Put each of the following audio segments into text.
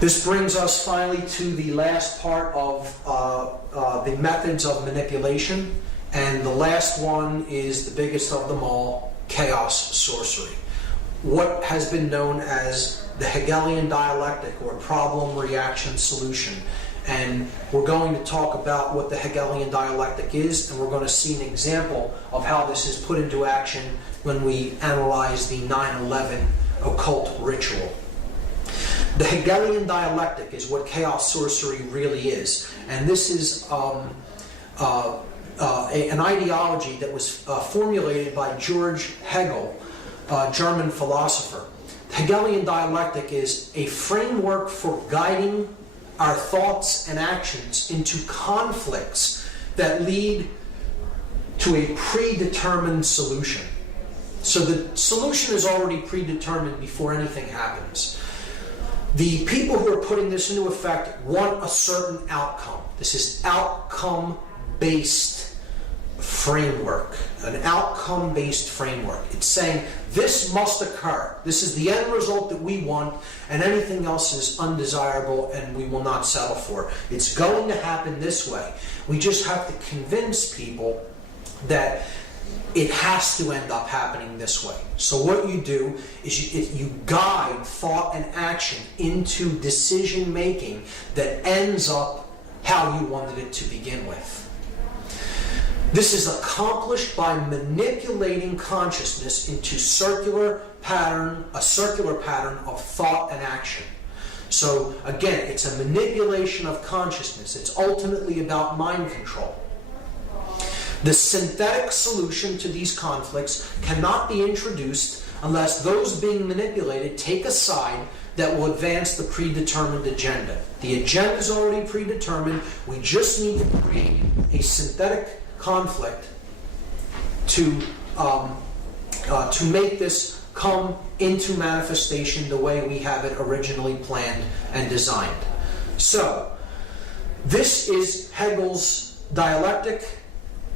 This brings us finally to the last part of the methods of manipulation, and the last one is the biggest of them all, chaos sorcery. What has been known as the Hegelian dialectic, or problem, reaction, solution. And we're going to talk about what the Hegelian dialectic is, and we're going to see an example of how this is put into action when we analyze the 9/11 occult ritual. The Hegelian dialectic is what chaos sorcery really is, and this is an ideology that was formulated by George Hegel, a German philosopher. The Hegelian dialectic is a framework for guiding our thoughts and actions into conflicts that lead to a predetermined solution. So the solution is already predetermined before anything happens. The people who are putting this into effect want a certain outcome. This is outcome-based framework, an outcome-based framework. It's saying this must occur. This is the end result that we want, and anything else is undesirable and we will not settle for. It's going to happen this way. We just have to convince people that it has to end up happening this way. So what you do is you guide thought and action into decision making that ends up how you wanted it to begin with. This is accomplished by manipulating consciousness into a circular pattern of thought and action. So again, it's a manipulation of consciousness. It's ultimately about mind control. The synthetic solution to these conflicts cannot be introduced unless those being manipulated take a side that will advance the predetermined agenda. The agenda is already predetermined. We just need to create a synthetic conflict to make this come into manifestation the way we have it originally planned and designed. So, this is Hegel's dialectic,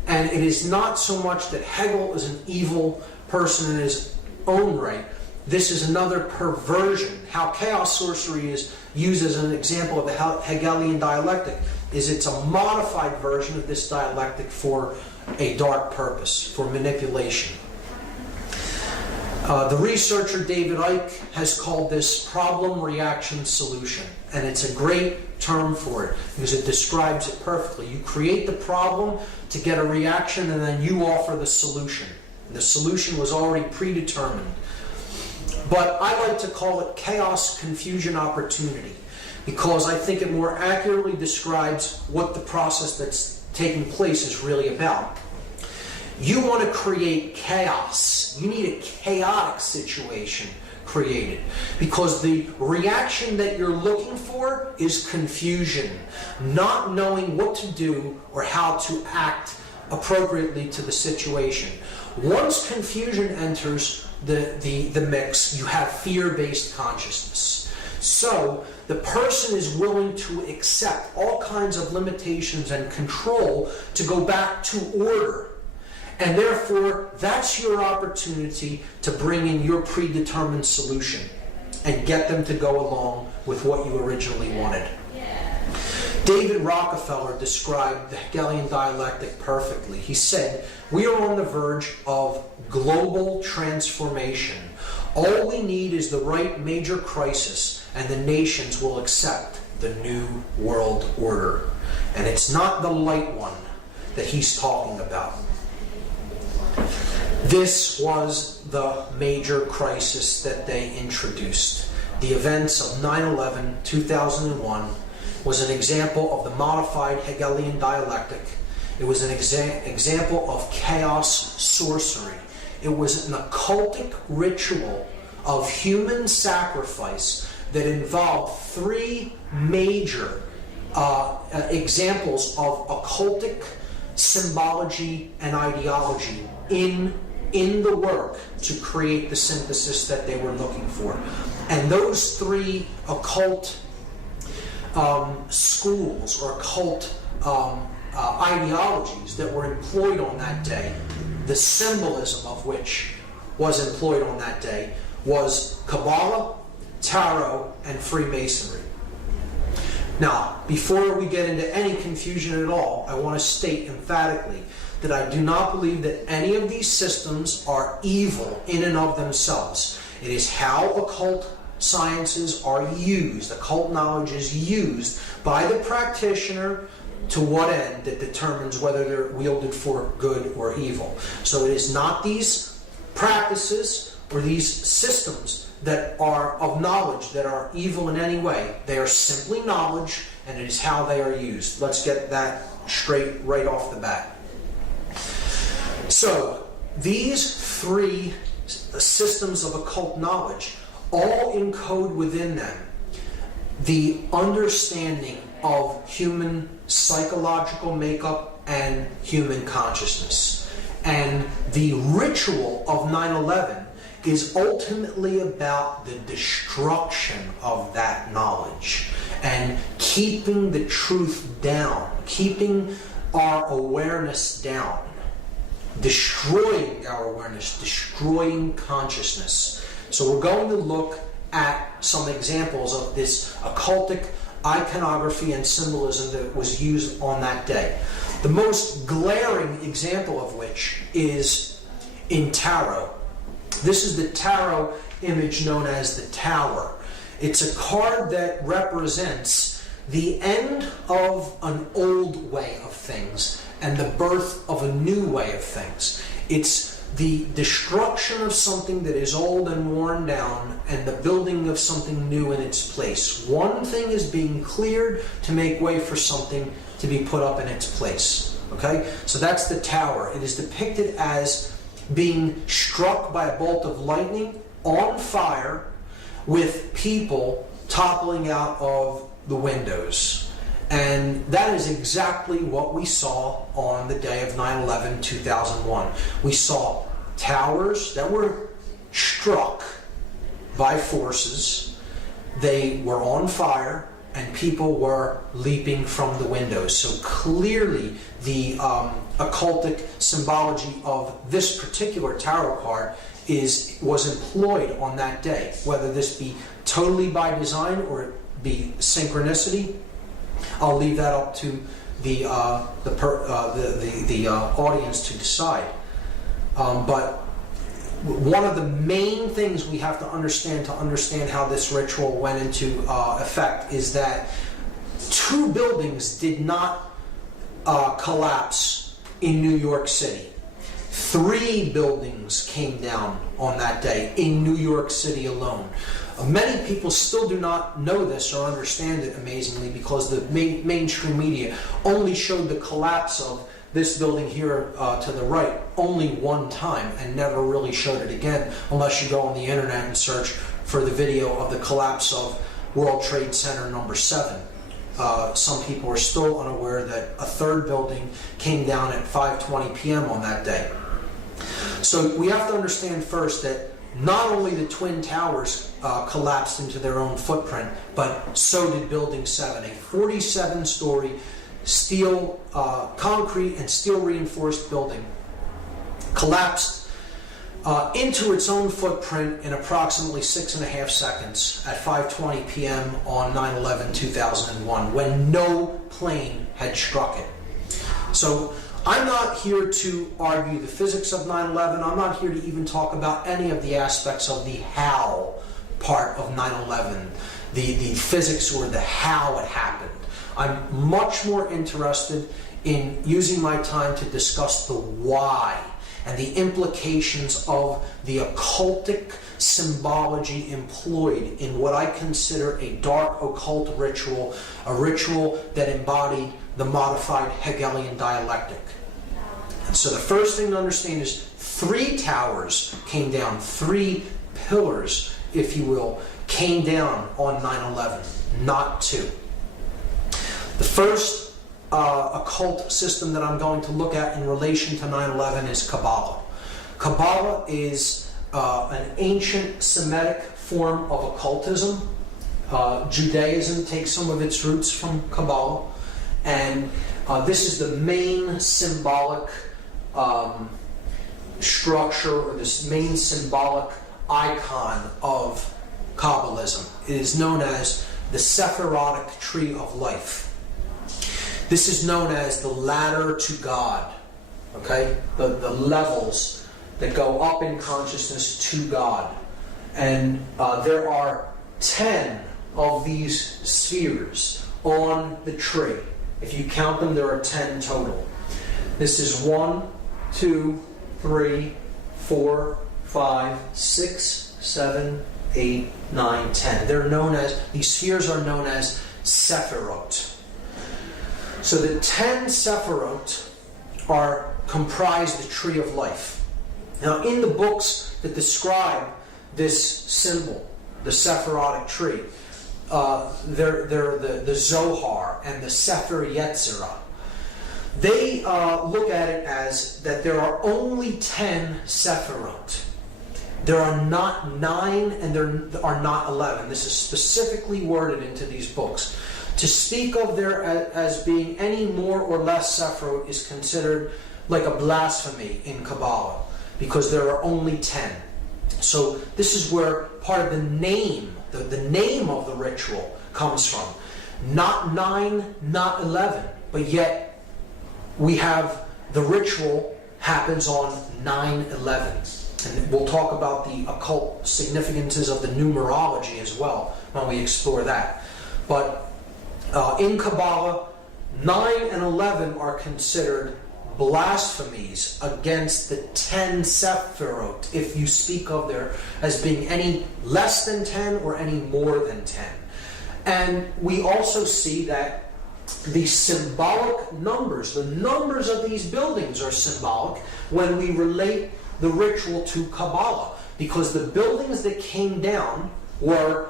and it is not so much that Hegel is an evil person in his own right. This is another perversion. How chaos sorcery is used as an example of the Hegelian dialectic is it's a modified version of this dialectic for a dark purpose, for manipulation. The researcher David Icke has called this problem, reaction, solution. And it's a great term for it because it describes it perfectly. You create the problem to get a reaction, and then you offer the solution. The solution was already predetermined. But I like to call it chaos, confusion, opportunity, because I think it more accurately describes what the process that's taking place is really about. You want to create chaos. You need a chaotic situation created, because the reaction that you're looking for is confusion, not knowing what to do or how to act appropriately to the situation. Once confusion enters the mix, you have fear-based consciousness. So the person is willing to accept all kinds of limitations and control to go back to order. And therefore, that's your opportunity to bring in your predetermined solution and get them to go along with what you originally wanted. David Rockefeller described the Hegelian dialectic perfectly. He said, "We are on the verge of global transformation. All we need is the right major crisis, and the nations will accept the new world order." And it's not the light one that he's talking about. This was the major crisis that they introduced. The events of 9/11, 2001, was an example of the modified Hegelian dialectic. It was an example of chaos sorcery. It was an occultic ritual of human sacrifice that involved three major examples of occultic symbology and ideology in the work to create the synthesis that they were looking for. And those three occult schools or occult ideologies that were employed on that day, the symbolism of which was employed on that day, was Kabbalah, Tarot, and Freemasonry. Now, before we get into any confusion at all, I want to state emphatically that I do not believe that any of these systems are evil in and of themselves. It is how occult sciences are used, occult knowledge is used by the practitioner to what end that determines whether they're wielded for good or evil. So it is not these practices or these systems that are of knowledge that are evil in any way. They are simply knowledge, and it is how they are used. Let's get that straight right off the bat. So these three systems of occult knowledge all encode within them the understanding of human psychological makeup and human consciousness. And the ritual of 9/11 is ultimately about the destruction of that knowledge and keeping the truth down, keeping our awareness down, destroying our awareness, destroying consciousness. So we're going to look at some examples of this occultic iconography and symbolism that was used on that day. The most glaring example of which is in tarot. This is the tarot image known as the Tower. It's a card that represents the end of an old way of things and the birth of a new way of things. It's the destruction of something that is old and worn down and the building of something new in its place. One thing is being cleared to make way for something to be put up in its place. Okay? So that's the Tower. It is depicted as being struck by a bolt of lightning, on fire, with people toppling out of the windows. And that is exactly what we saw on the day of 9/11/2001. We saw towers that were struck by forces. They were on fire and people were leaping from the windows. So clearly the occultic symbology of this particular tarot card was employed on that day. Whether this be totally by design or it be synchronicity, I'll leave that up to the audience to decide. But one of the main things we have to understand how this ritual went into effect is that two buildings did not collapse in New York City. 3 buildings came down on that day in New York City alone. Many people still do not know this or understand it, amazingly, because the mainstream media only showed the collapse of this building here to the right only one time and never really showed it again, unless you go on the internet and search for the video of the collapse of World Trade Center number 7. Some people are still unaware that a third building came down at 5:20 p.m. on that day. So we have to understand first that not only the Twin Towers collapsed into their own footprint, but so did Building 7, a 47-story steel, concrete and steel reinforced building, collapsed into its own footprint in approximately 6.5 seconds at 5:20 p.m. on 9/11/2001, when no plane had struck it. So I'm not here to argue the physics of 9/11. I'm not here to even talk about any of the aspects of the how part of 9/11, the physics or the how it happened. I'm much more interested in using my time to discuss the why and the implications of the occultic symbology employed in what I consider a dark occult ritual, a ritual that embodied the modified Hegelian dialectic. And so the first thing to understand is 3 towers came down, 3 pillars, if you will, came down on 9/11, not 2. The first occult system that I'm going to look at in relation to 9/11 is Kabbalah. Kabbalah is an ancient Semitic form of occultism. Judaism takes some of its roots from Kabbalah, and this is the main symbolic structure, or this main symbolic icon of Kabbalism. It is known as the Sephirotic tree of life. This is known as the ladder to God. Okay? The levels that go up in consciousness to God. And there are 10 of these spheres on the tree. If you count them, there are 10 total. This is 1, 2, 3, 4, 5, 6, 7, 8, 9, 10. They're known as, these spheres are known as Sephirot. So the 10 Sephirot comprise the tree of life. Now in the books that describe this symbol, the Sephirotic tree, they're the Zohar and the Sefer Yetzirah. They look at it as that there are only 10 Sephirot. There are not 9 and there are not 11. This is specifically worded into these books. To speak of there as being any more or less Sephirot is considered like a blasphemy in Kabbalah, because there are only 10. So this is where part of the name, the name of the ritual comes from. Not 9, not 11, but yet we have the ritual happens on 9/11. And we'll talk about the occult significances of the numerology as well when we explore that. But in Kabbalah, 9 and 11 are considered blasphemies against the 10 Sephirot, if you speak of there as being any less than 10 or any more than 10. And we also see that the symbolic numbers, the numbers of these buildings are symbolic when we relate the ritual to Kabbalah, because the buildings that came down were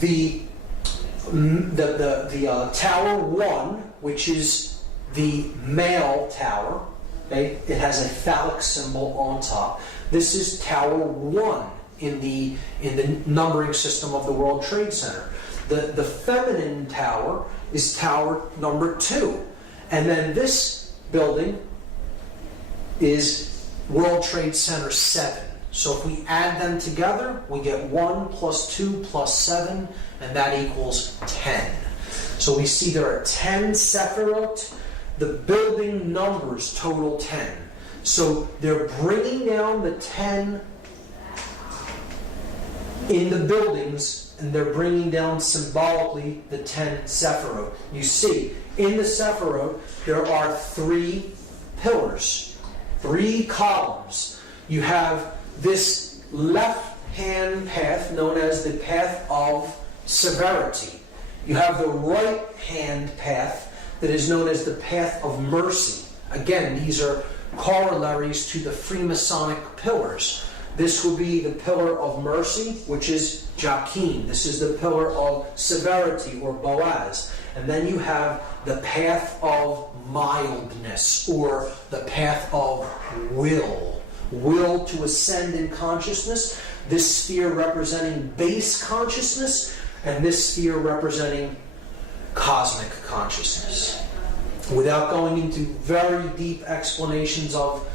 the Tower 1, which is the male tower. Okay? It has a phallic symbol on top. This is Tower 1 in the numbering system of the World Trade Center. The feminine tower is Tower number 2. And then this building is World Trade Center 7. So if we add them together, we get 1 plus 2 plus 7, and that equals 10. So we see there are 10 Sephirot. The building numbers total 10. So they're bringing down the 10 in the buildings, and they're bringing down symbolically the 10 Sephirot. You see, in the Sephirot, there are 3 pillars, 3 columns. You have this left-hand path known as the path of severity. You have the right-hand path that is known as the path of mercy. Again, these are corollaries to the Freemasonic pillars. This will be the pillar of mercy, which is Joachim. This is the pillar of severity, or Boaz. And then you have the path of mildness, or the path of will. Will to ascend in consciousness. This sphere representing base consciousness, and this sphere representing cosmic consciousness. Without going into very deep explanations of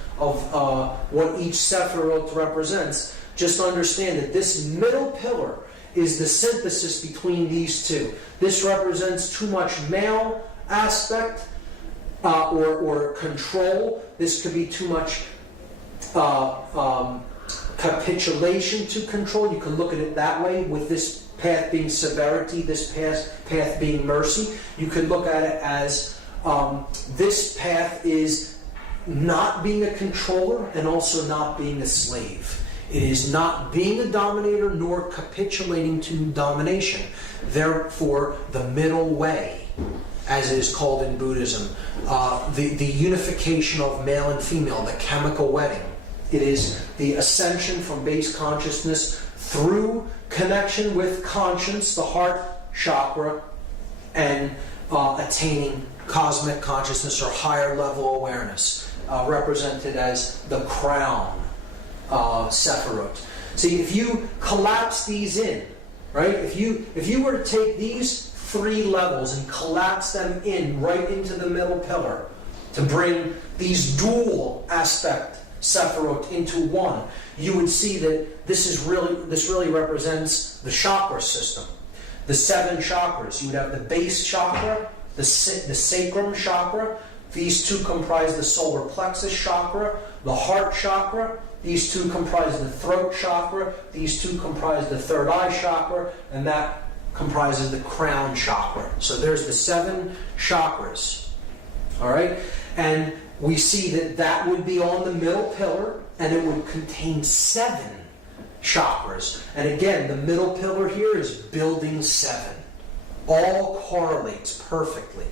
what each Sephirot represents, just understand that this middle pillar is the synthesis between these two. This represents too much male aspect or control. This could be too much capitulation to control. You can look at it that way, with this path being severity, this path being mercy. You could look at it as this path is not being a controller and also not being a slave. It is not being a dominator nor capitulating to domination. Therefore, the middle way, as it is called in Buddhism, the unification of male and female, the chemical wedding. It is the ascension from base consciousness through connection with conscience, the heart chakra, and attaining cosmic consciousness or higher level awareness, represented as the crown Sephirot. See, if you collapse these in, right? If you were to take these 3 levels and collapse them in right into the middle pillar to bring these dual aspect Sephirot into one, you would see that this really represents the chakra system. the 7 chakras. You would have the base chakra, the sacrum chakra. These two comprise the solar plexus chakra, the heart chakra. These two comprise the throat chakra. These two comprise the third eye chakra, and that comprises the crown chakra. So there's the 7 chakras. All right? And we see that that would be on the middle pillar, and it would contain 7 chakras. And again, the middle pillar here is building 7. All correlates perfectly.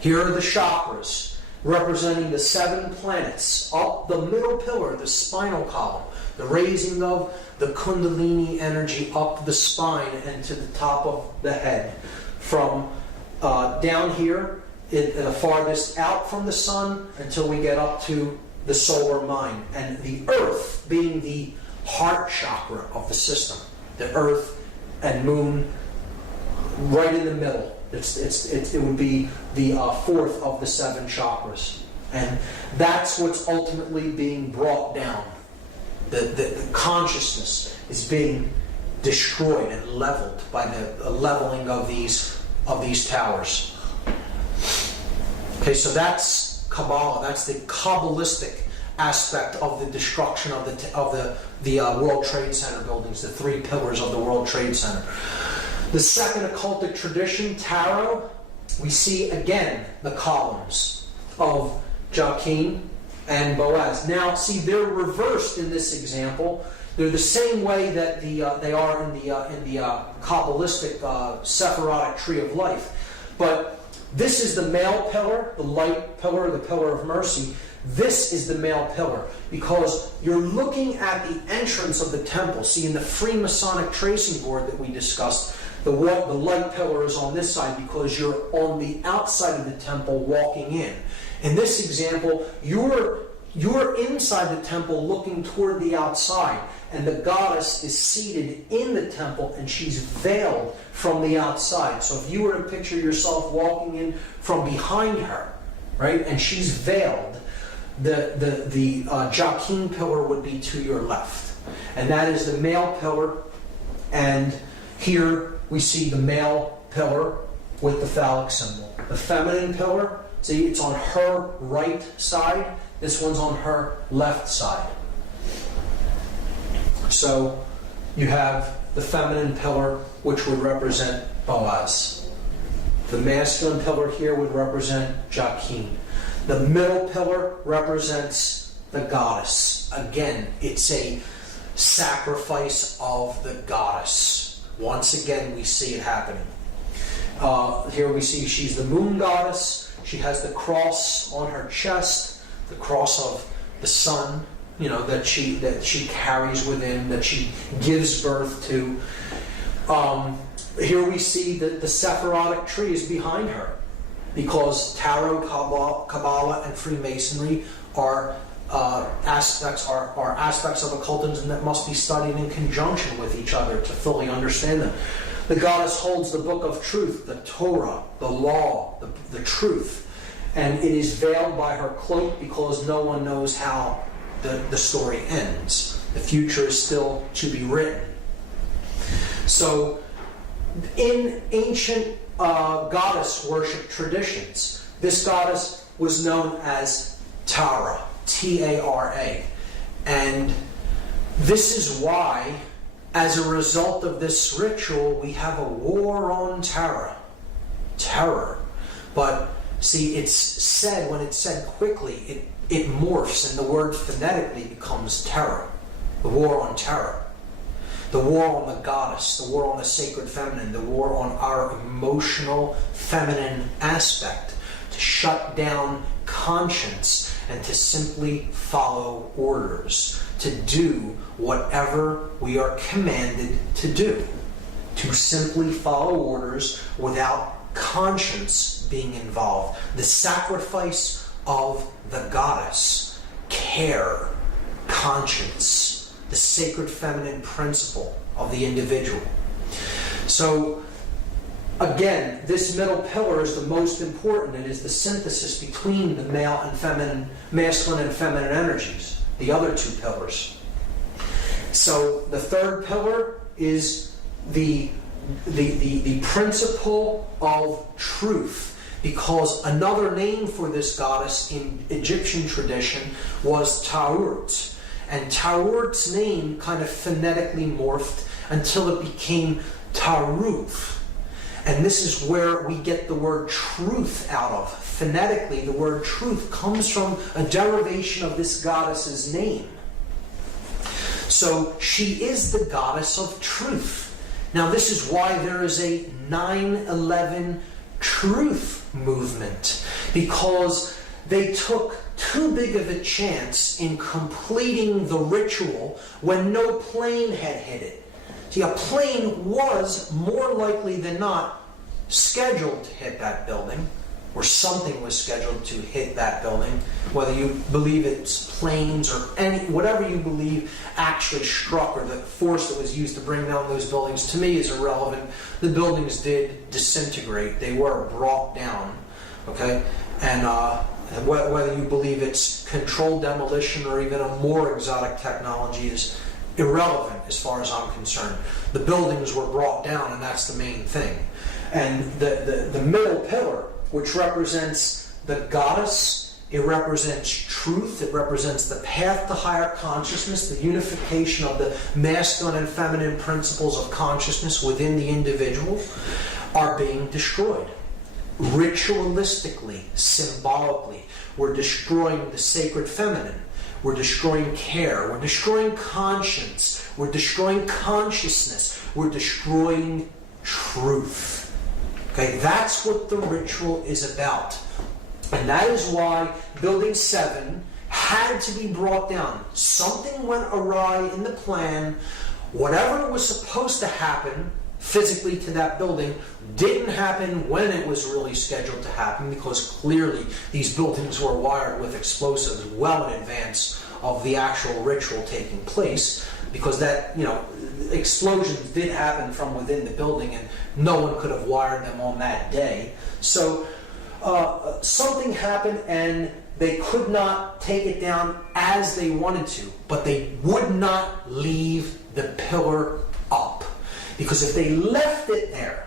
Here are the chakras representing the 7 planets. Up the middle pillar, the spinal column, the raising of the Kundalini energy up the spine and to the top of the head. From down here, the farthest out from the sun until we get up to the solar mind. And the earth being the heart chakra of the system. The earth and moon right in the middle. It would be the 4th of the 7 chakras. And that's what's ultimately being brought down. The consciousness is being destroyed and leveled by the leveling of these towers. Okay, so that's Kabbalah. That's the Kabbalistic aspect of the destruction of the World Trade Center buildings, the 3 pillars of the World Trade Center. The second occultic tradition, Tarot, we see again the columns of Jachin and Boaz. Now, see, they're reversed in this example. They're the same way that they are in the Kabbalistic Sephirotic Tree of Life. But this is the male pillar, the light pillar, the pillar of mercy. This is the male pillar because you're looking at the entrance of the temple. See, in the Freemasonic tracing board that we discussed, the light pillar is on this side because you're on the outside of the temple walking in. In this example, you're inside the temple looking toward the outside, and the goddess is seated in the temple and she's veiled from the outside. So if you were to picture yourself walking in from behind her, right, and she's veiled, the Jachin pillar would be to your left. And that is the male pillar, and here we see the male pillar with the phallic symbol. The feminine pillar, see, it's on her right side. This one's on her left side. So you have the feminine pillar, which would represent Boaz. The masculine pillar here would represent Jachin. The middle pillar represents the goddess. Again, it's a sacrifice of the goddess. Once again, we see it happening. Here we see she's the moon goddess. She has the cross on her chest, the cross of the sun, that she carries within, that she gives birth to. Here we see that the Sephirotic tree is behind her, because Tarot, Kabbalah, and Freemasonry are aspects of occultism that must be studied in conjunction with each other to fully understand them. The goddess holds the book of truth, the Torah, the law, the truth, and it is veiled by her cloak because no one knows how the story ends. The future is still to be written. So, in ancient goddess worship traditions, this goddess was known as Tara. T-A-R-A. And this is why, as a result of this ritual, we have a war on terror. But see, it's said, when it's said quickly, it morphs and the word phonetically becomes terror. The war on terror. The war on the goddess, the war on the sacred feminine, the war on our emotional feminine aspect, to shut down conscience and to simply follow orders, to do whatever we are commanded to do, to simply follow orders without conscience being involved. The sacrifice of the goddess, care, conscience, the sacred feminine principle of the individual. So, again, this middle pillar is the most important. It is the synthesis between the masculine and feminine energies, the other 2 pillars. So the third pillar is the the principle of truth, because another name for this goddess in Egyptian tradition was Taurt. And Taurt's name kind of phonetically morphed until it became Taruth. And this is where we get the word truth out of. Phonetically, the word truth comes from a derivation of this goddess's name. So she is the goddess of truth. Now this is why there is a 9/11 truth movement, because they took too big of a chance in completing the ritual when no plane had hit it. See, a plane was more likely than not scheduled to hit that building, or something was scheduled to hit that building, whether you believe it's planes or whatever you believe actually struck, or the force that was used to bring down those buildings, to me is irrelevant. The buildings did disintegrate. They were brought down, okay? And whether you believe it's controlled demolition or even a more exotic technology is irrelevant as far as I'm concerned. The buildings were brought down, and that's the main thing. And the middle pillar, which represents the goddess, it represents truth, it represents the path to higher consciousness, the unification of the masculine and feminine principles of consciousness within the individual, are being destroyed. Ritualistically, symbolically, we're destroying the sacred feminine. We're destroying care. We're destroying conscience. We're destroying consciousness. We're destroying truth. Okay, that's what the ritual is about. And that is why Building 7 had to be brought down. Something went awry in the plan. Whatever was supposed to happen physically to that building didn't happen when it was really scheduled to happen, because clearly these buildings were wired with explosives well in advance of the actual ritual taking place, because that, explosions did happen from within the building and no one could have wired them on that day. So something happened and they could not take it down as they wanted to, but they would not leave the pillar up. Because if they left it there,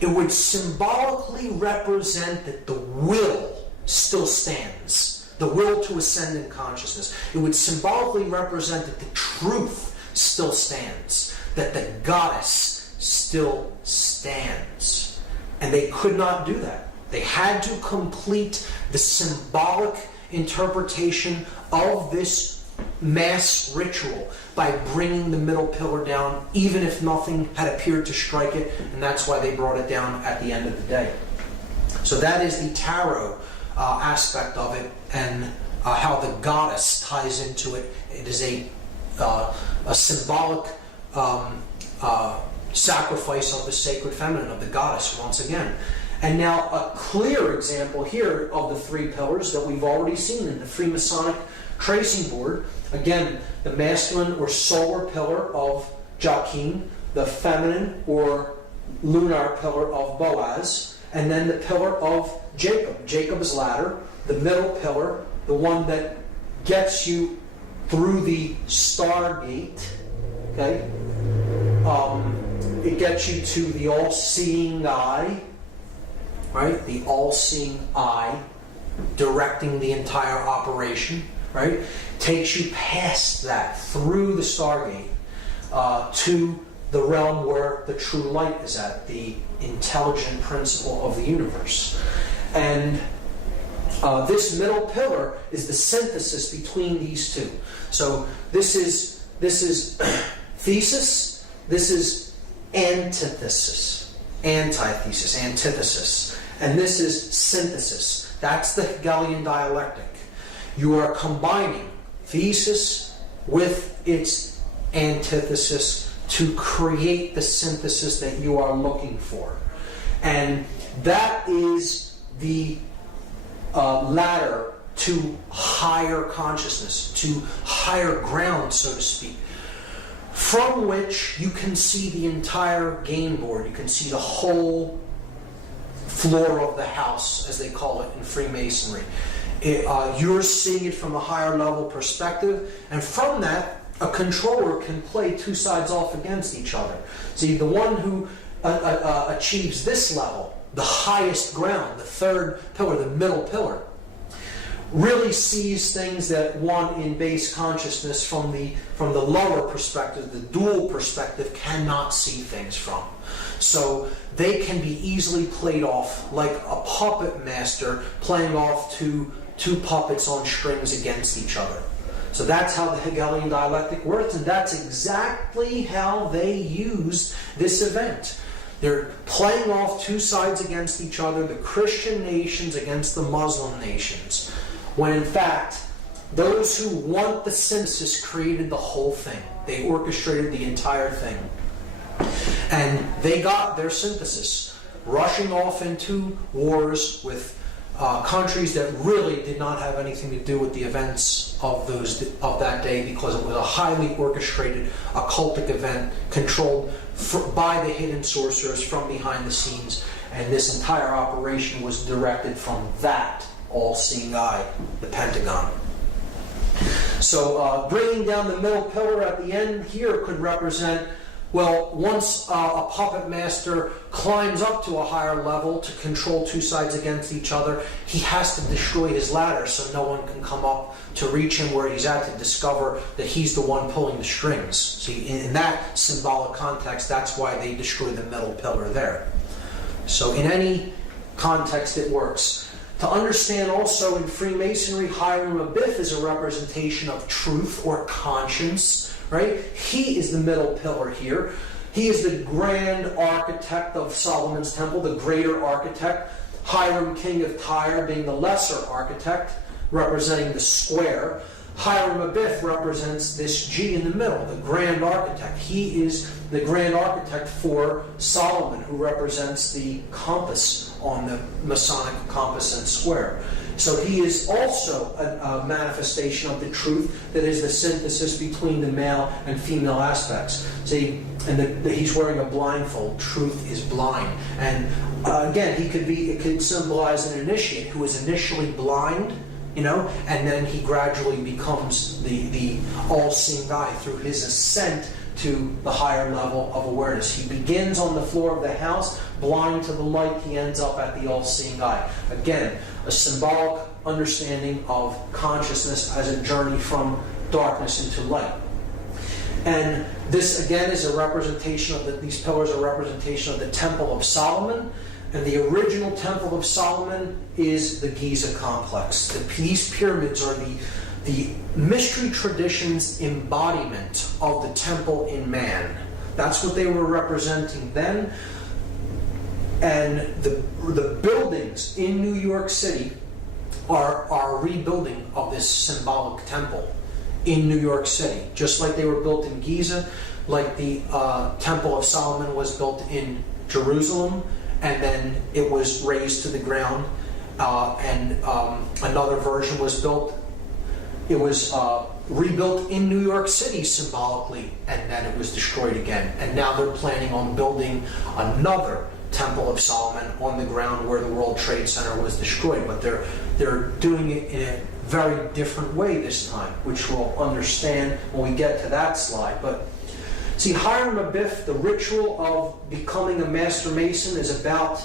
it would symbolically represent that the will still stands. The will to ascend in consciousness. It would symbolically represent that the truth still stands. That the goddess still stands. And they could not do that. They had to complete the symbolic interpretation of this mass ritual by bringing the middle pillar down, even if nothing had appeared to strike it, and that's why they brought it down at the end of the day. So that is the tarot aspect of it, and how the goddess ties into it. It is a symbolic sacrifice of the sacred feminine, of the goddess, once again. And now a clear example here of the three pillars that we've already seen in the Freemasonic tracing board. Again, the masculine or solar pillar of Joachim, the feminine or lunar pillar of Boaz, and then the pillar of Jacob, Jacob's ladder, the middle pillar, the one that gets you through the Stargate. Okay, it gets you to the all-seeing eye, right? The all-seeing eye, directing the entire operation. Right? Takes you past that, through the Stargate, to the realm where the true light is at, the intelligent principle of the universe. And this middle pillar is the synthesis between these two. So this is thesis, this is antithesis, antithesis, antithesis, and this is synthesis. That's the Hegelian dialectic. You are combining thesis with its antithesis to create the synthesis that you are looking for. And that is the ladder to higher consciousness, to higher ground, so to speak, from which you can see the entire game board. You can see the whole floor of the house, as they call it in Freemasonry. You're seeing it from a higher level perspective, and from that, a controller can play two sides off against each other. See, the one who achieves this level, the highest ground, the third pillar, the middle pillar, really sees things that one in base consciousness from the lower perspective, the dual perspective, cannot see things from. So they can be easily played off like a puppet master playing off two puppets on strings against each other. So that's how the Hegelian dialectic works, and that's exactly how they used this event. They're playing off two sides against each other, the Christian nations against the Muslim nations, when in fact, those who want the synthesis created the whole thing. They orchestrated the entire thing. And they got their synthesis, rushing off into wars with countries that really did not have anything to do with the events of that day, because it was a highly orchestrated occultic event controlled by the hidden sorcerers from behind the scenes, and this entire operation was directed from that all-seeing eye, the Pentagon. So bringing down the middle pillar at the end here could represent, well, once a puppet master climbs up to a higher level to control two sides against each other, he has to destroy his ladder so no one can come up to reach him where he's at to discover that he's the one pulling the strings. See, in that symbolic context, that's why they destroy the middle pillar there. So in any context, it works. To understand also in Freemasonry, Hiram Abiff is a representation of truth or conscience, right? He is the middle pillar here. He is the grand architect of Solomon's Temple, the greater architect. Hiram, king of Tyre, being the lesser architect, representing the square. Hiram Abiff represents this G in the middle, the grand architect. He is the grand architect for Solomon, who represents the compass on the Masonic compass and square. So he is also a manifestation of the truth that is the synthesis between the male and female aspects. See, and he's wearing a blindfold. Truth is blind. And again, it could symbolize an initiate who is initially blind, and then he gradually becomes the all-seeing eye through his ascent to the higher level of awareness. He begins on the floor of the house, blind to the light. He ends up at the all-seeing eye. Again, a symbolic understanding of consciousness as a journey from darkness into light. And this, again, is a representation of these pillars are a representation of the Temple of Solomon. And the original Temple of Solomon is the Giza complex. These pyramids are the mystery tradition's embodiment of the temple in man. That's what they were representing then. And the buildings in New York City are a rebuilding of this symbolic temple in New York City. Just like they were built in Giza, like the Temple of Solomon was built in Jerusalem, and then it was razed to the ground, and another version was built. It was rebuilt in New York City symbolically, and then it was destroyed again. And now they're planning on building another Temple of Solomon on the ground where the World Trade Center was destroyed. But they're doing it in a very different way this time, which we'll understand when we get to that slide. But see, Hiram Abiff, the ritual of becoming a Master Mason is about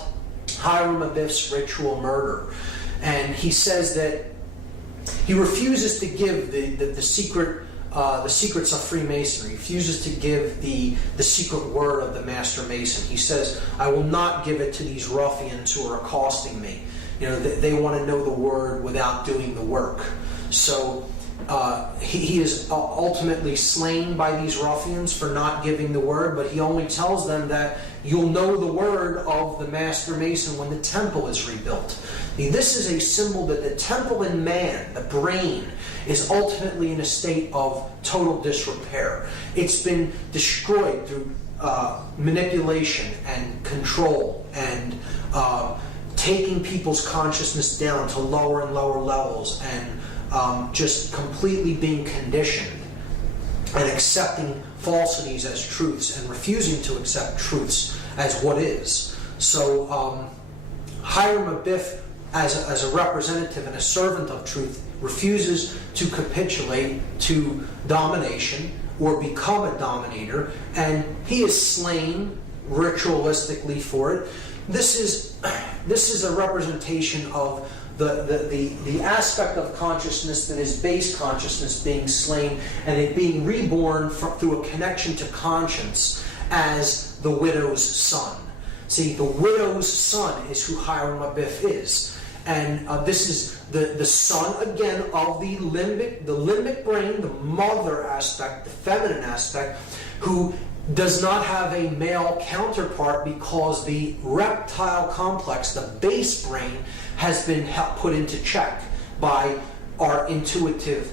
Hiram Abiff's ritual murder. And he says that he refuses to give the secrets of Freemasonry. He refuses to give the secret word of the Master Mason. He says, I will not give it to these ruffians who are accosting me. They want to know the word without doing the work. So he is ultimately slain by these ruffians for not giving the word, but he only tells them that you'll know the word of the Master Mason when the temple is rebuilt. This is a symbol that the temple in man, the brain, is ultimately in a state of total disrepair. It's been destroyed through manipulation and control and taking people's consciousness down to lower and lower levels, and just completely being conditioned and accepting falsities as truths and refusing to accept truths as what is. So Hiram Abiff, as a representative and a servant of truth, refuses to capitulate to domination or become a dominator, and he is slain ritualistically for it. This is a representation of the aspect of consciousness that is base consciousness being slain and it being reborn through a connection to conscience as the widow's son. See, the widow's son is who Hiram Abiff is. And this is the son, again, of the limbic brain, the mother aspect, the feminine aspect, who does not have a male counterpart because the reptile complex, the base brain, has been put into check by our intuitive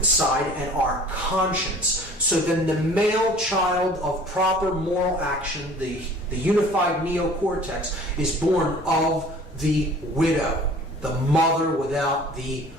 side and our conscience. So then the male child of proper moral action, the unified neocortex, is born of the widow, the mother without the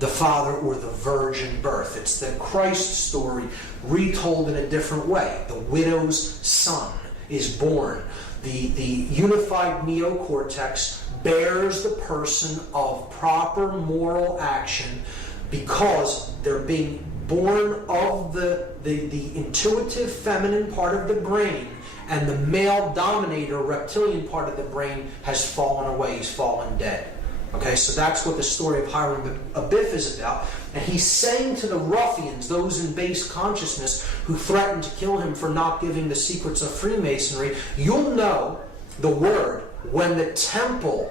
father or the virgin birth. It's the Christ story retold in a different way. The widow's son is born. The unified neocortex bears the person of proper moral action because they're being born of the intuitive feminine part of the brain, and the male dominator reptilian part of the brain has fallen away. He's fallen dead. Okay, so that's what the story of Hiram Abiff is about. And he's saying to the ruffians, those in base consciousness who threatened to kill him for not giving the secrets of Freemasonry, you'll know the word when the temple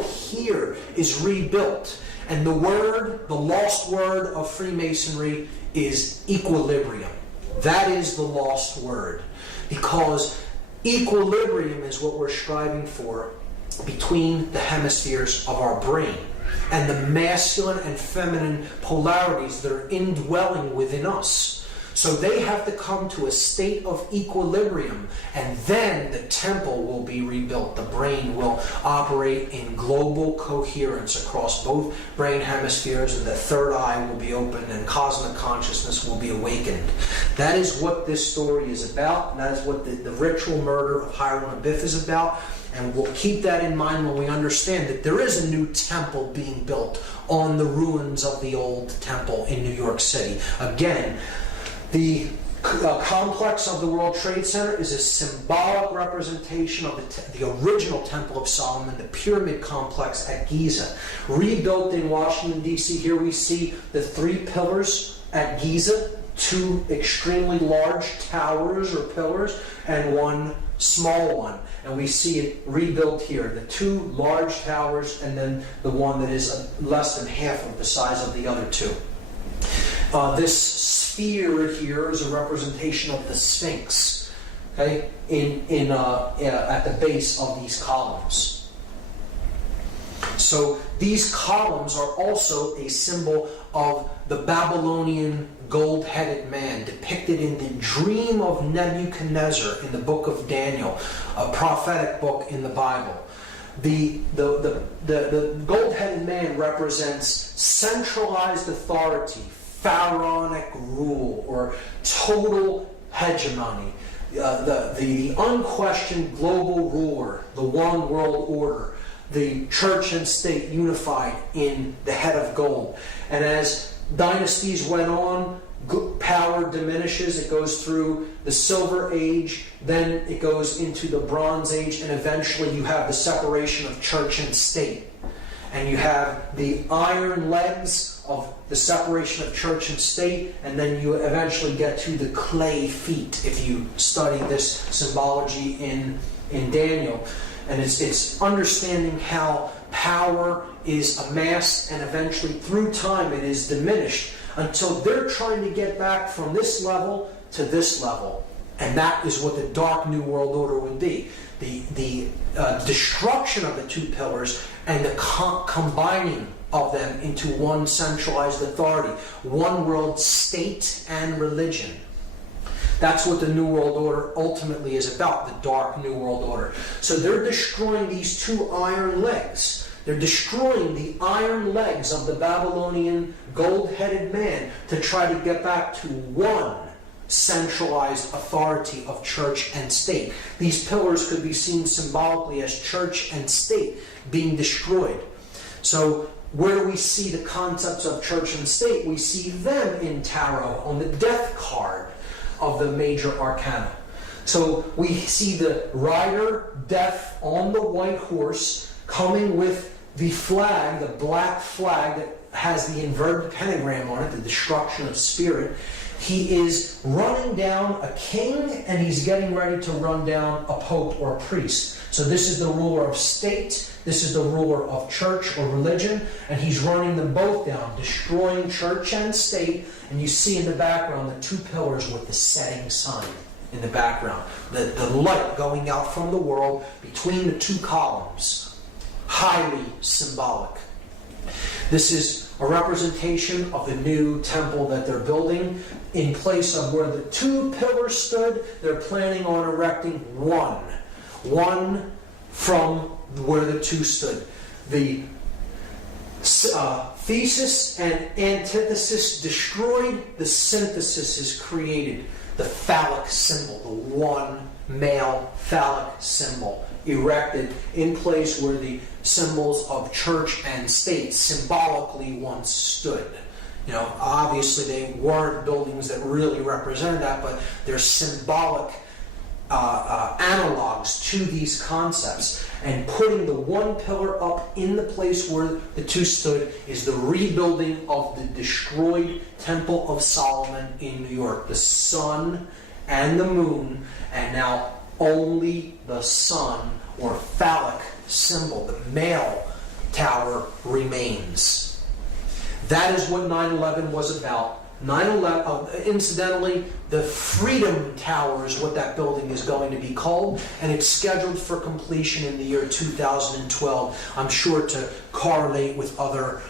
here is rebuilt. And the word, the lost word of Freemasonry is equilibrium. That is the lost word. Because equilibrium is what we're striving for between the hemispheres of our brain and the masculine and feminine polarities that are indwelling within us. So they have to come to a state of equilibrium, and then the temple will be rebuilt. The brain will operate in global coherence across both brain hemispheres, and the third eye will be opened and cosmic consciousness will be awakened. That is what this story is about, and that is what the ritual murder of Hiram Abiff is about. And we'll keep that in mind when we understand that there is a new temple being built on the ruins of the old temple in New York City. Again, the complex of the World Trade Center is a symbolic representation of the original Temple of Solomon, the pyramid complex at Giza. Rebuilt in Washington, D.C., here we see the 3 pillars at Giza, 2 extremely large towers or pillars, and 1 small one. And we see it rebuilt here, the 2 large towers and then the one that is less than half of the size of the other 2. This sphere here is a representation of the Sphinx, okay, at the base of these columns. So these columns are also a symbol of the Babylonian gold-headed man depicted in the dream of Nebuchadnezzar in the book of Daniel, a prophetic book in the Bible. The gold-headed man represents centralized authority, pharaonic rule, or total hegemony, the unquestioned global ruler, the one world order, the church and state unified in the head of gold. And as dynasties went on, power diminishes. It goes through the Silver Age, then it goes into the Bronze Age, and eventually you have the separation of church and state. And you have the iron legs of the separation of church and state, and then you eventually get to the clay feet if you study this symbology in Daniel. And it's understanding how power is amassed and eventually through time it is diminished until they're trying to get back from this level to this level. And that is what the Dark New World Order would be. The destruction of the 2 pillars and the combining of them into one centralized authority, one world state and religion. That's what the New World Order ultimately is about, the Dark New World Order. So they're destroying these 2 iron legs. They're destroying the iron legs of the Babylonian gold-headed man to try to get back to one centralized authority of church and state. These pillars could be seen symbolically as church and state being destroyed. So where do we see the concepts of church and state? We see them in tarot on the death card of the major arcana. So we see the rider, Death, on the white horse, coming with the flag, the black flag that has the inverted pentagram on it, the destruction of spirit. He is running down a king, and he's getting ready to run down a pope or a priest. So this is the ruler of state, this is the ruler of church or religion, and he's running them both down, destroying church and state. And you see in the background the two pillars with the setting sun in the background. The light going out from the world between the two columns. Highly symbolic. This is a representation of the new temple that they're building. In place of where the two pillars stood, they're planning on erecting one. One from where the two stood. The thesis and antithesis destroyed, the synthesis is created. The phallic symbol, the one male phallic symbol, erected in place where the symbols of church and state symbolically once stood. You know, obviously they weren't buildings that really represented that, but they're symbolic analogs to these concepts. And putting the one pillar up in the place where the two stood is the rebuilding of the destroyed Temple of Solomon in New York. The sun and the moon, and now only the sun, or phallic symbol, the male tower, remains. That is what 9/11 was about. 9/11, incidentally, the Freedom Tower is what that building is going to be called, and it's scheduled for completion in the year 2012. I'm sure to correlate with other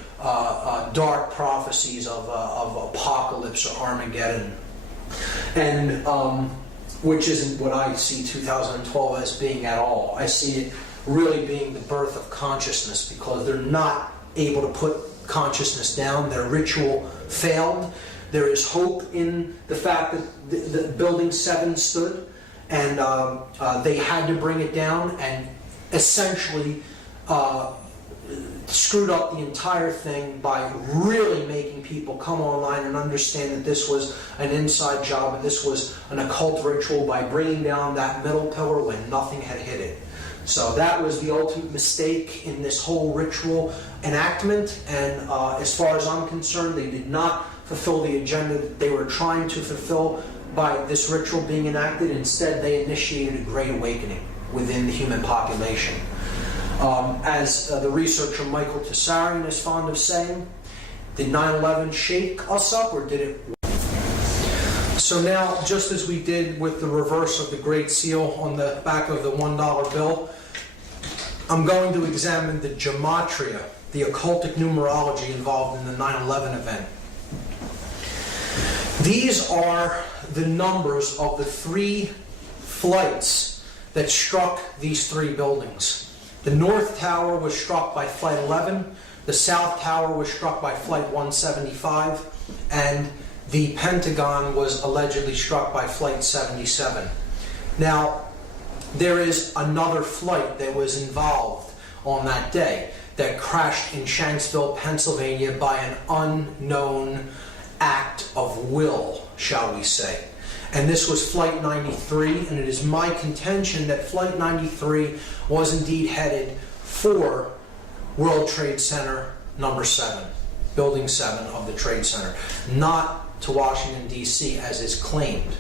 dark prophecies of apocalypse or Armageddon, and which isn't what I see 2012 as being at all. I see it really being the birth of consciousness, because they're not able to put consciousness down. Their ritual failed. There is hope in the fact that the Building 7 stood, and they had to bring it down, and essentially screwed up the entire thing by really making people come online and understand that this was an inside job and this was an occult ritual, by bringing down that middle pillar when nothing had hit it. So that was the ultimate mistake in this whole ritual enactment, and as far as I'm concerned, they did not fulfill the agenda that they were trying to fulfill by this ritual being enacted. Instead, they initiated a great awakening within the human population. As the researcher Michael Tsarion is fond of saying, did 9/11 shake us up, or did it? So now, just as we did with the reverse of the Great Seal on the back of the $1 bill, I'm going to examine the gematria, the occultic numerology involved in the 9/11 event. These are the numbers of the three flights that struck these three buildings. The North Tower was struck by Flight 11, the South Tower was struck by Flight 175, and the Pentagon was allegedly struck by Flight 77. Now, there is another flight that was involved on that day that crashed in Shanksville, Pennsylvania by an unknown act of will, shall we say. And this was Flight 93, and it is my contention that Flight 93 was indeed headed for World Trade Center number 7, Building 7 of the Trade Center, not to Washington, D.C., as is claimed.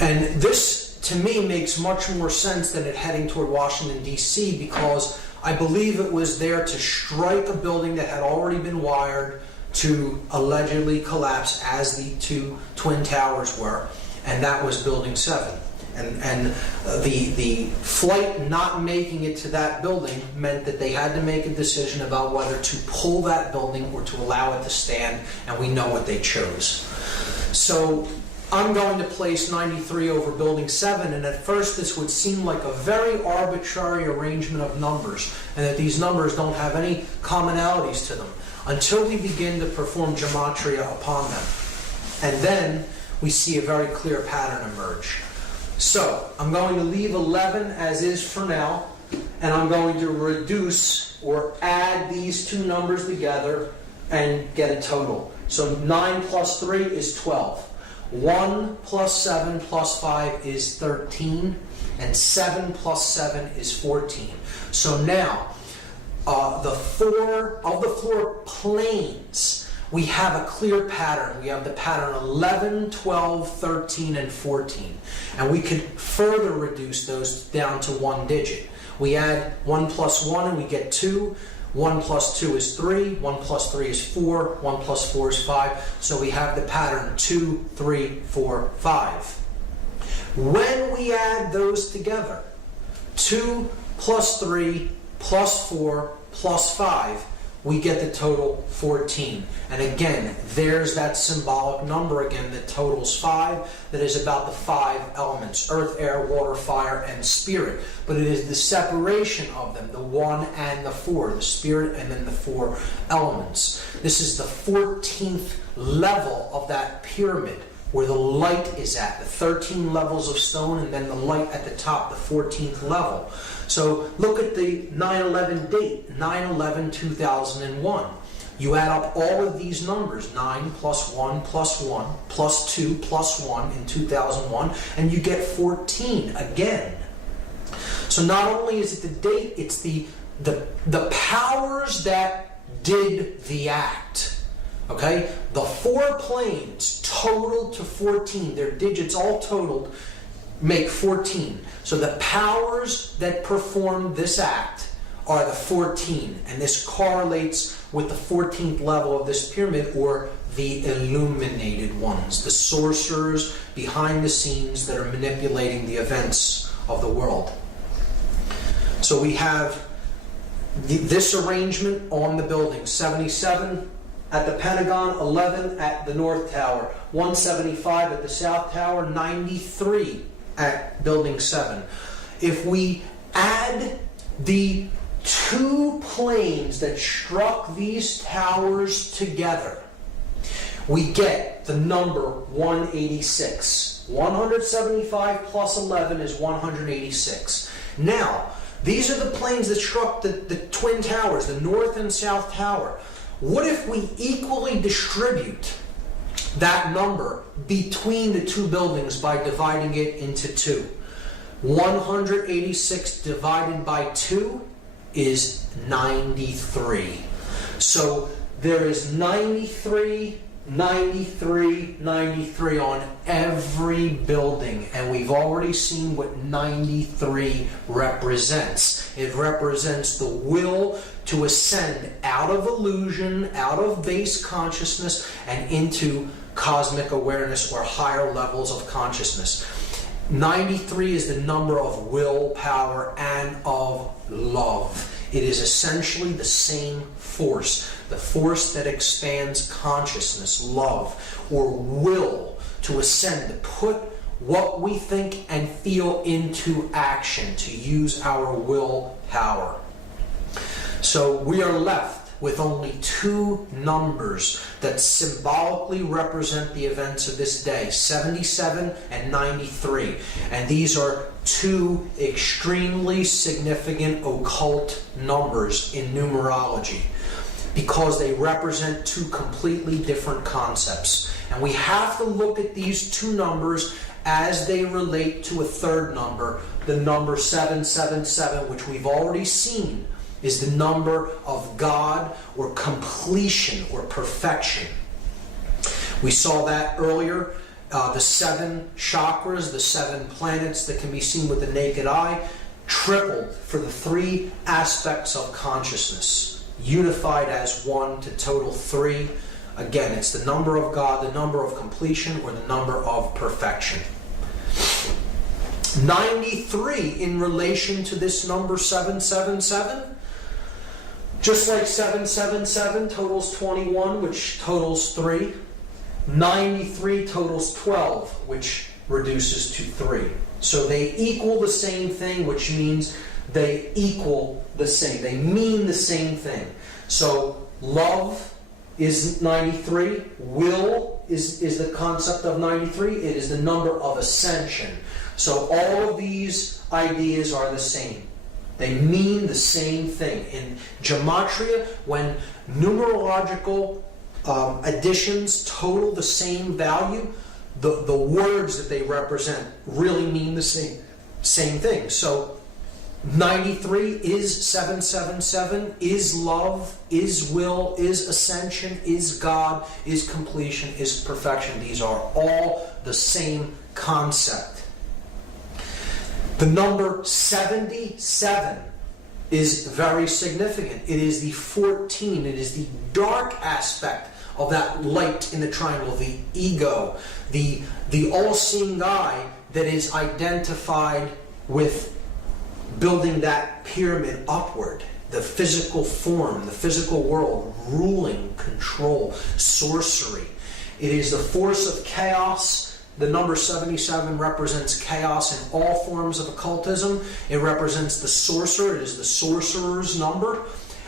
And this, to me, makes much more sense than it heading toward Washington, D.C., because I believe it was there to strike a building that had already been wired to allegedly collapse, as the two twin towers were, and that was Building 7. And the flight not making it to that building meant that they had to make a decision about whether to pull that building or to allow it to stand, and we know what they chose. So I'm going to place 93 over Building 7, and at first this would seem like a very arbitrary arrangement of numbers, and that these numbers don't have any commonalities to them, until we begin to perform gematria upon them. And then we see a very clear pattern emerge. So I'm going to leave 11 as is for now, and I'm going to reduce or add these two numbers together and get a total. So 9 plus 3 is 12. 1 plus 7 plus 5 is 13, and 7 plus 7 is 14. So now, the floor planes, we have a clear pattern. We have the pattern 11, 12, 13, and 14. And we could further reduce those down to one digit. We add 1 plus 1 and we get 2. 1 plus 2 is 3. 1 plus 3 is 4. 1 plus 4 is 5. So we have the pattern 2, 3, 4, 5. When we add those together, 2 plus 3 plus 4 plus 5, we get the total 14. And again, there's that symbolic number again that totals 5, that is about the 5 elements: earth, air, water, fire, and spirit. But it is the separation of them, the 1 and the 4, the spirit and then the 4 elements. This is the 14th level of that pyramid, where the light is at, the 13 levels of stone, and then the light at the top, the 14th level. So look at the 9/11 date, 9/11/2001. You add up all of these numbers, 9 plus 1 plus 1 plus 2 plus 1 in 2001, and you get 14 again. So not only is it the date, it's the powers that did the act. Okay? The 4 planes totaled to 14. Their digits all totaled make 14. So the powers that performed this act are the 14. And this correlates with the 14th level of this pyramid, or the illuminated ones, the sorcerers behind the scenes that are manipulating the events of the world. So we have this arrangement on the building: 77 at the Pentagon, 11 at the North Tower, 175 at the South Tower, 93 at Building 7. If we add the 2 planes that struck these towers together, we get the number 186. 175 plus 11 is 186. Now, these are the planes that struck the twin towers, the North and South Tower. What if we equally distribute that number between the 2 buildings by dividing it into 2? 186 divided by 2 is 93. So there is 93, 93, 93 on every building, and we've already seen what 93 represents. It represents the will to ascend out of illusion, out of base consciousness, and into cosmic awareness, or higher levels of consciousness. 93 is the number of willpower and of love. It is essentially the same force, the force that expands consciousness, love, or will to ascend, to put what we think and feel into action, to use our willpower. So we are left with only 2 numbers that symbolically represent the events of this day: 77 and 93. And these are 2 extremely significant occult numbers in numerology, because they represent 2 completely different concepts. And we have to look at these 2 numbers as they relate to a third number, the number 777, which we've already seen is the number of God, or completion, or perfection. We saw that earlier. The 7 chakras, the 7 planets that can be seen with the naked eye, tripled for the 3 aspects of consciousness, unified as 1 to total 3. Again, it's the number of God, the number of completion, or the number of perfection. 93 in relation to this number 777. Just like 777 totals 21, which totals 3, 93 totals 12, which reduces to 3. So they equal the same thing, which means they equal the same. They mean the same thing. So love is 93. Will is the concept of 93. It is the number of ascension. So all of these ideas are the same. They mean the same thing. In gematria, when numerological additions total the same value, the words that they represent really mean the same thing. So 93 is 777, is love, is will, is ascension, is God, is completion, is perfection. These are all the same concept. The number 77 is very significant. It is the 14. It is the dark aspect of that light in the triangle, the ego, the all-seeing eye that is identified with building that pyramid upward, the physical form, the physical world, ruling, control, sorcery. It is the force of chaos. The number 77 represents chaos in all forms of occultism. It represents the sorcerer. It is the sorcerer's number.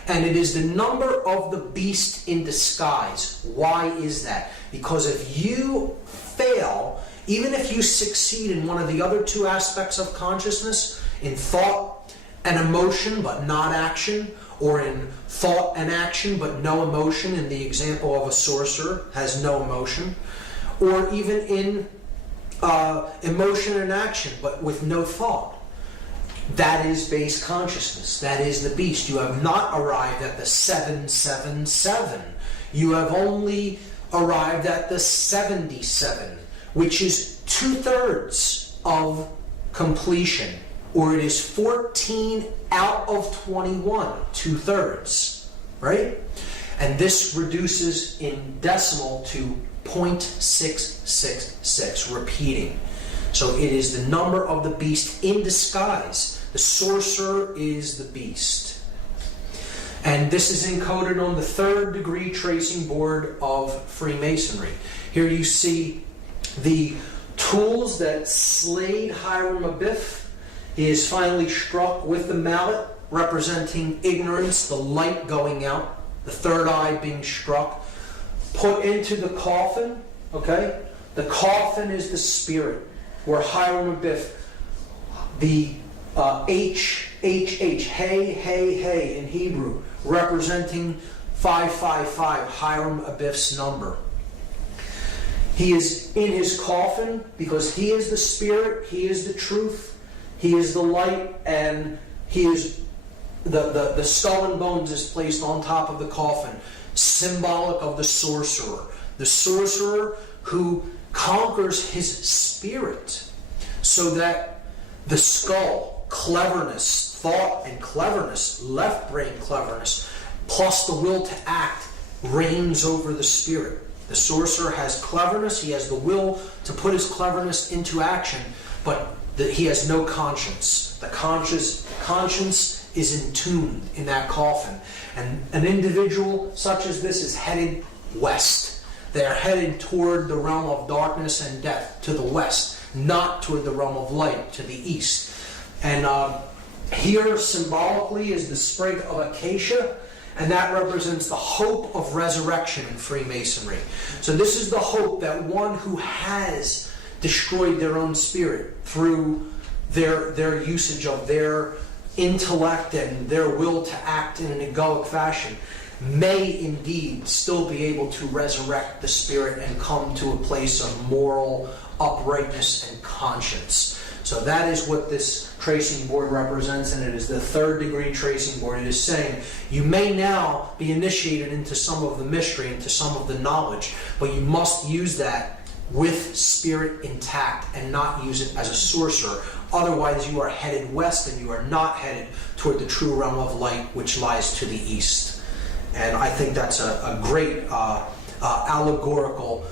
And it is the number of the beast in disguise. Why is that? Because if you fail, even if you succeed in one of the other two aspects of consciousness, in thought and emotion but not action, or in thought and action but no emotion, in the example of a sorcerer, has no emotion, or even in emotion and action but with no thought, that is base consciousness. That is the beast. You have not arrived at the 777. You have only arrived at the 77, which is 2/3 of completion, or it is 14 out of 21, 2/3, right? And this reduces in decimal to 0.666, repeating. So it is the number of the beast in disguise. The sorcerer is the beast. And this is encoded on the 3rd degree tracing board of Freemasonry. Here you see the tools that slayed Hiram Abiff. He is finally struck with the mallet, representing ignorance, the light going out, the third eye being struck, put into the coffin, okay? The coffin is the spirit, where Hiram Abiff, the hey in Hebrew, representing 555, Hiram Abiff's number. He is in his coffin because he is the spirit, he is the truth, he is the light, and he is the skull and bones is placed on top of the coffin, symbolic of the sorcerer. The sorcerer who conquers his spirit so that the skull, cleverness, thought and cleverness, left brain cleverness, plus the will to act, reigns over the spirit. The sorcerer has cleverness, he has the will to put his cleverness into action, but he has no conscience. The conscience is entombed in that coffin. And an individual such as this is headed west. They are headed toward the realm of darkness and death, to the west, not toward the realm of light, to the east. And here symbolically is the sprig of acacia, and that represents the hope of resurrection in Freemasonry. So this is the hope that one who has destroyed their own spirit through their usage of their intellect and their will to act in an egoic fashion may indeed still be able to resurrect the spirit and come to a place of moral uprightness and conscience. So that is what this tracing board represents, and it is the 3rd degree tracing board. It is saying you may now be initiated into some of the mystery, into some of the knowledge, but you must use that with spirit intact and not use it as a sorcerer. Otherwise you are headed west and you are not headed toward the true realm of light, which lies to the east. And I think that's a great allegorical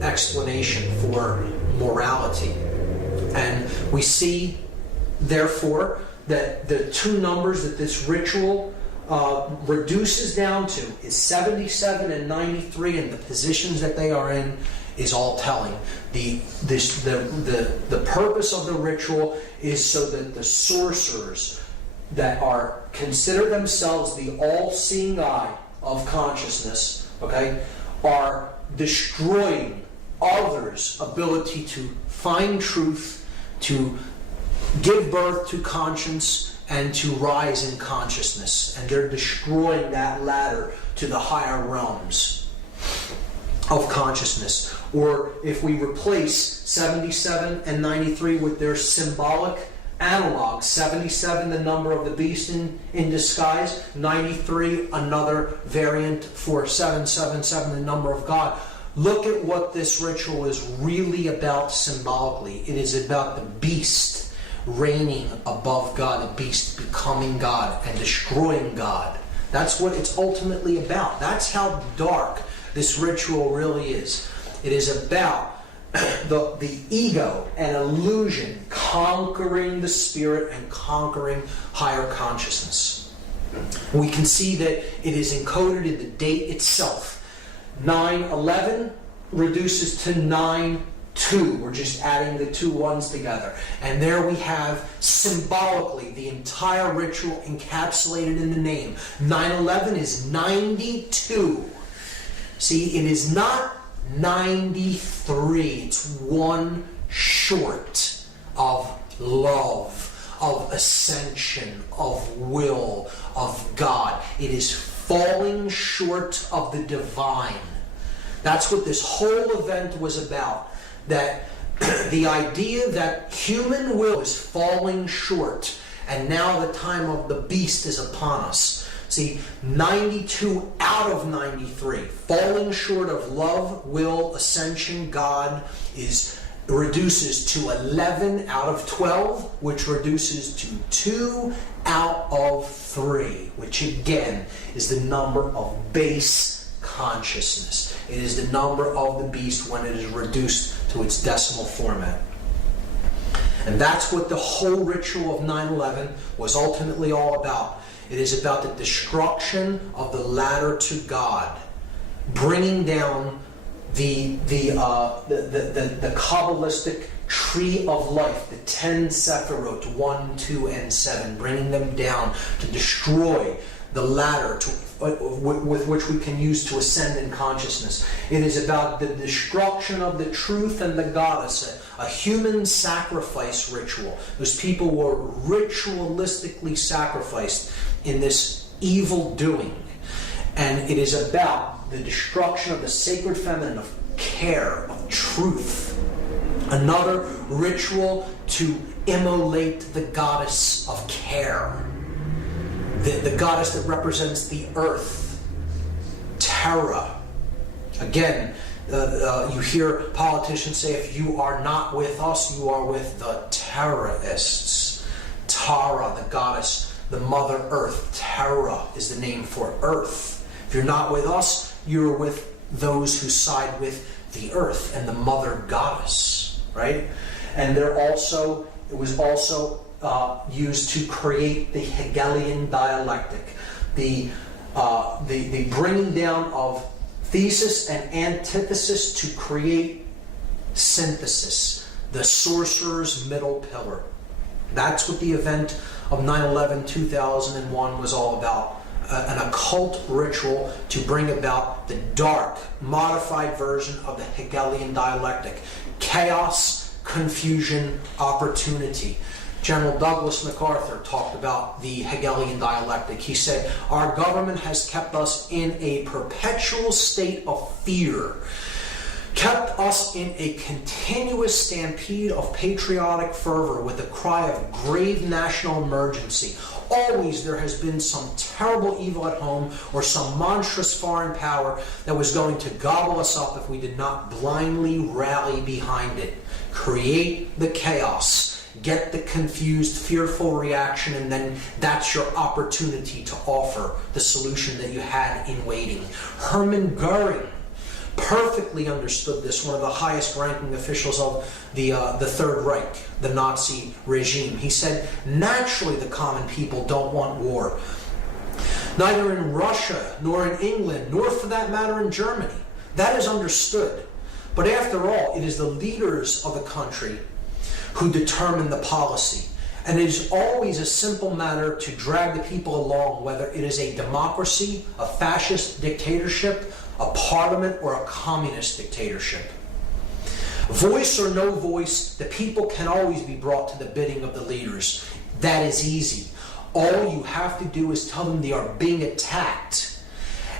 explanation for morality. And we see, therefore, that the two numbers that this ritual reduces down to is 77 and 93, and the positions that they are in is all telling. The purpose of the ritual is so that the sorcerers that are consider themselves the all-seeing eye of consciousness, okay, are destroying others' ability to find truth, to give birth to conscience, and to rise in consciousness. And they're destroying that ladder to the higher realms. of consciousness. Or if we replace 77 and 93 with their symbolic analog, 77 the number of the beast in disguise, 93 another variant for 777 the number of God. Look at what this ritual is really about symbolically. It is about the beast reigning above God, the beast becoming God and destroying God. That's what it's ultimately about. That's how dark this ritual really is. It is about the ego and illusion conquering the spirit and conquering higher consciousness. We can see that it is encoded in the date itself. 9/11 reduces to 9/2. We're just adding the two ones together. And there we have symbolically the entire ritual encapsulated in the name. 9/11 is 92. See, it is not 93. It's one short of love, of ascension, of will, of God. It is falling short of the divine. That's what this whole event was about. That the idea that human will is falling short, and now the time of the beast is upon us. See, 92 out of 93, falling short of love, will, ascension, God, reduces to 11 out of 12, which reduces to 2 out of 3, which again is the number of base consciousness. It is the number of the beast when it is reduced to its decimal format. And that's what the whole ritual of 9/11 was ultimately all about. It is about the destruction of the ladder to God, bringing down the Kabbalistic tree of life, the 10 Sephirot, 1, 2, and 7, bringing them down to destroy the ladder with which we can use to ascend in consciousness. It is about the destruction of the truth and the goddess, a human sacrifice ritual. Those people were ritualistically sacrificed in this evil doing. And it is about the destruction of the sacred feminine, of care, of truth. Another ritual to immolate the goddess of care. The goddess that represents the earth, Terra. Again, you hear politicians say, if you are not with us, you are with the terrorists. Tara, the goddess, the Mother Earth. Terra is the name for earth. If you're not with us, you're with those who side with the earth and the Mother Goddess, right? And it was also used to create the Hegelian dialectic, the bringing down of thesis and antithesis to create synthesis, the sorcerer's middle pillar. That's what the event of 9/11, 2001 was all about. An occult ritual to bring about the dark, modified version of the Hegelian dialectic. Chaos, confusion, opportunity. General Douglas MacArthur talked about the Hegelian dialectic. He said, our government has kept us in a perpetual state of fear, kept us in a continuous stampede of patriotic fervor with a cry of grave national emergency. Always there has been some terrible evil at home or some monstrous foreign power that was going to gobble us up if we did not blindly rally behind it. Create the chaos, get the confused, fearful reaction, and then that's your opportunity to offer the solution that you had in waiting. Hermann Goering perfectly understood this, one of the highest ranking officials of the Third Reich, the Nazi regime. He said, naturally the common people don't want war. Neither in Russia, nor in England, nor for that matter in Germany. That is understood. But after all, it is the leaders of the country who determine the policy. And it is always a simple matter to drag the people along, whether it is a democracy, a fascist dictatorship, a parliament, or a communist dictatorship. Voice or no voice, the people can always be brought to the bidding of the leaders. That is easy. All you have to do is tell them they are being attacked.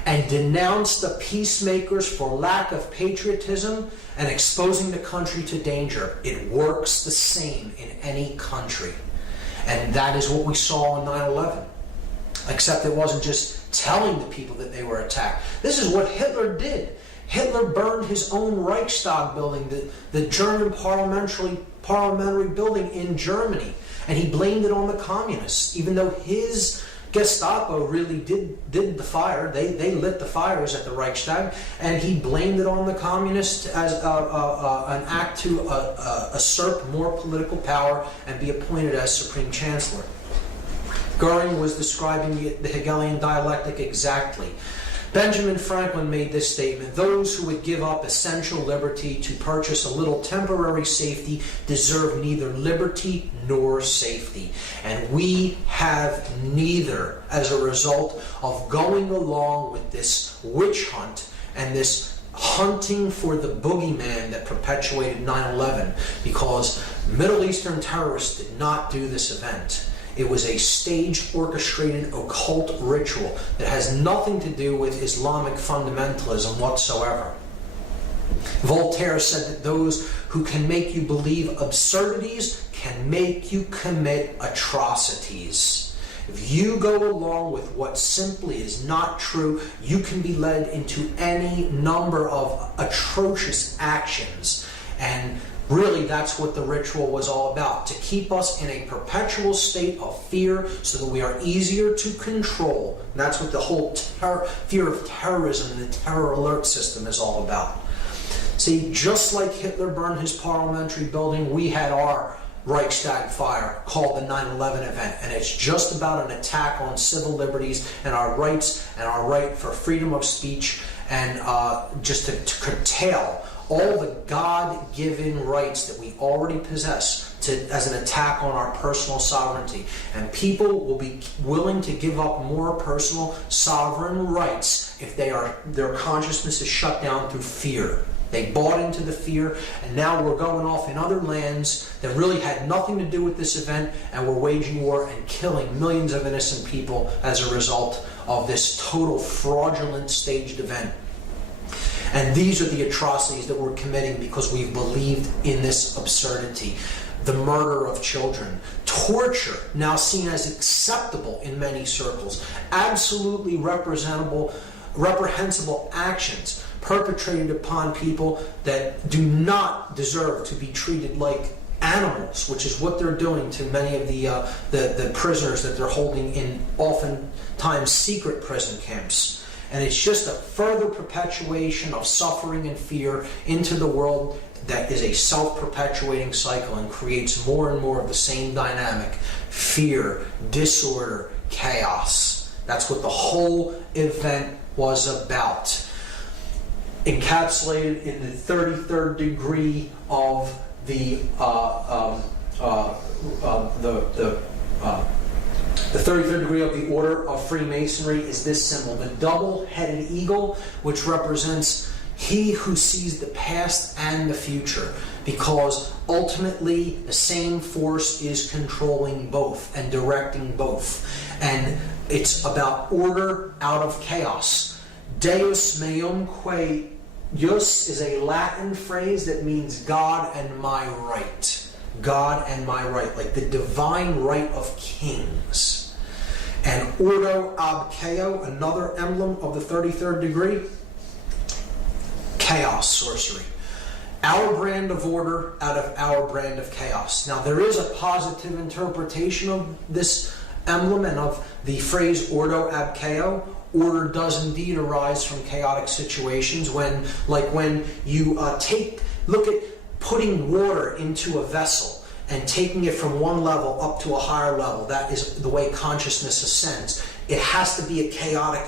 and denounce the peacemakers for lack of patriotism and exposing the country to danger. It works the same in any country. And that is what we saw on 9/11. Except it wasn't just telling the people that they were attacked. This is what Hitler did. Hitler burned his own Reichstag building, the German parliamentary building in Germany. And he blamed it on the communists, even though his Gestapo really did the fire. They lit the fires at the Reichstag, and he blamed it on the communists as an act to usurp more political power and be appointed as Supreme Chancellor. Goering was describing the Hegelian dialectic exactly. Benjamin Franklin made this statement: those who would give up essential liberty to purchase a little temporary safety deserve neither liberty nor safety. And we have neither as a result of going along with this witch hunt and this hunting for the boogeyman that perpetuated 9/11, because Middle Eastern terrorists did not do this event. It was a staged, orchestrated, occult ritual that has nothing to do with Islamic fundamentalism whatsoever. Voltaire said that those who can make you believe absurdities can make you commit atrocities. If you go along with what simply is not true, you can be led into any number of atrocious actions. And really, that's what the ritual was all about, to keep us in a perpetual state of fear so that we are easier to control. And that's what the whole fear of terrorism and the terror alert system is all about. See, just like Hitler burned his parliamentary building, we had our Reichstag fire called the 9/11 event. And it's just about an attack on civil liberties and our rights and our right for freedom of speech, and just to curtail all the God-given rights that we already possess as an attack on our personal sovereignty. And people will be willing to give up more personal sovereign rights if their consciousness is shut down through fear. They bought into the fear, and now we're going off in other lands that really had nothing to do with this event, and we're waging war and killing millions of innocent people as a result of this total fraudulent staged event. And these are the atrocities that we're committing because we've believed in this absurdity. The murder of children, torture, now seen as acceptable in many circles, absolutely reprehensible actions perpetrated upon people that do not deserve to be treated like animals, which is what they're doing to many of the prisoners that they're holding in oftentimes secret prison camps. And it's just a further perpetuation of suffering and fear into the world that is a self-perpetuating cycle and creates more and more of the same dynamic: fear, disorder, chaos. That's what the whole event was about. Encapsulated in the 33rd degree of the 33rd degree of the Order of Freemasonry is this symbol, the double-headed eagle, which represents he who sees the past and the future, because ultimately the same force is controlling both and directing both. And it's about order out of chaos. Deus meum quae jus is a Latin phrase that means God and my right. God and my right, like the divine right of kings. And ordo ab chaos, another emblem of the 33rd degree, chaos, sorcery. Our brand of order out of our brand of chaos. Now, there is a positive interpretation of this emblem and of the phrase ordo ab chaos. Order does indeed arise from chaotic situations when you look at putting water into a vessel and taking it from one level up to a higher level. That is the way consciousness ascends. It has to be a chaotic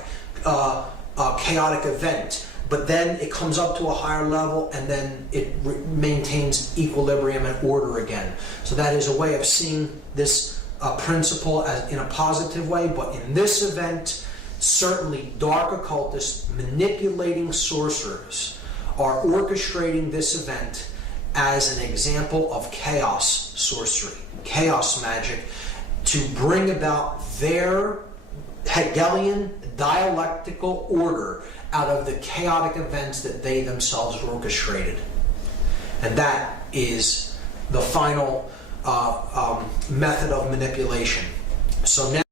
event, but then it comes up to a higher level, and then it maintains equilibrium and order again. So that is a way of seeing this principle as in a positive way. But in this event, certainly dark occultists manipulating sorcerers are orchestrating this event as an example of chaos sorcery, chaos magic, to bring about their Hegelian dialectical order out of the chaotic events that they themselves orchestrated. And that is the final method of manipulation. So now